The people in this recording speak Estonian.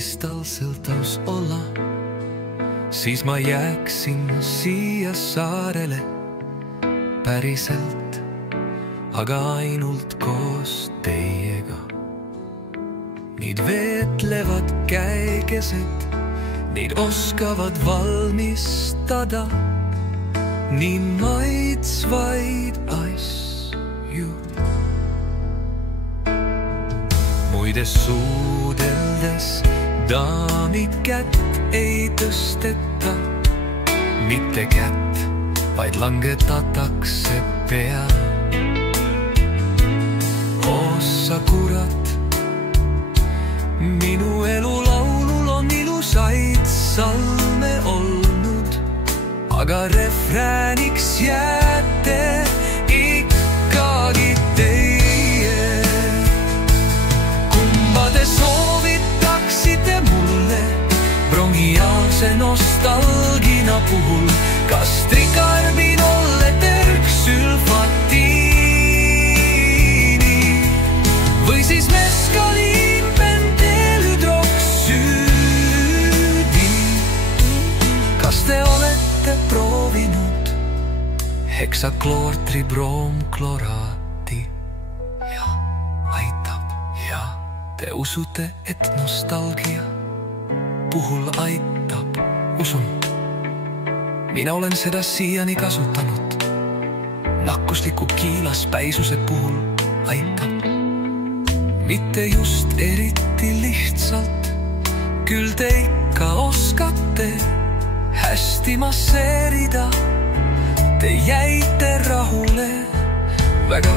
kristalselt aus olla, siis ma jääksin siia saarele päriselt, aga ainult koos teiega. Neid veetlevad käekesed, neid oskavad valmistada nii maitsvaid asju. Muide suudeldes daami kätt ei tõsteta, mitte kätt, vaid langetatakse pea. Sa kurat, minu elulaulul on ilusaid salme olnud, aga refrääniks jääte ikkagi teie. Kumba te soovitaksite mulle prongiaalse nostalgina puhul? Kas trikarbinolle terksülfatiini või siis meskaliin pentelhydroksüüdi? Kas te olete proovinud heksakloortribroomkloraati? Ja aitab. Ja te usute, et nostalgia puhul aitab? Usun. Mina olen seda siiani kasutanud. Nakkusliku kiilaspäisuse puhul aitab. Mitte just eriti lihtsalt, küll te ikka oskate hästi masseerida. Te jäite rahule väga.